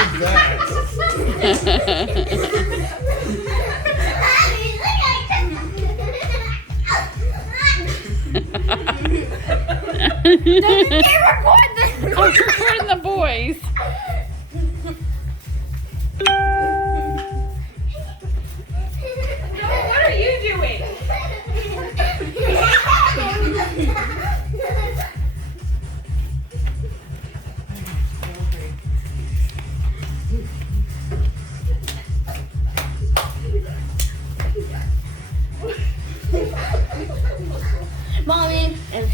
I'm recording the boys. What are you doing? Mommy, if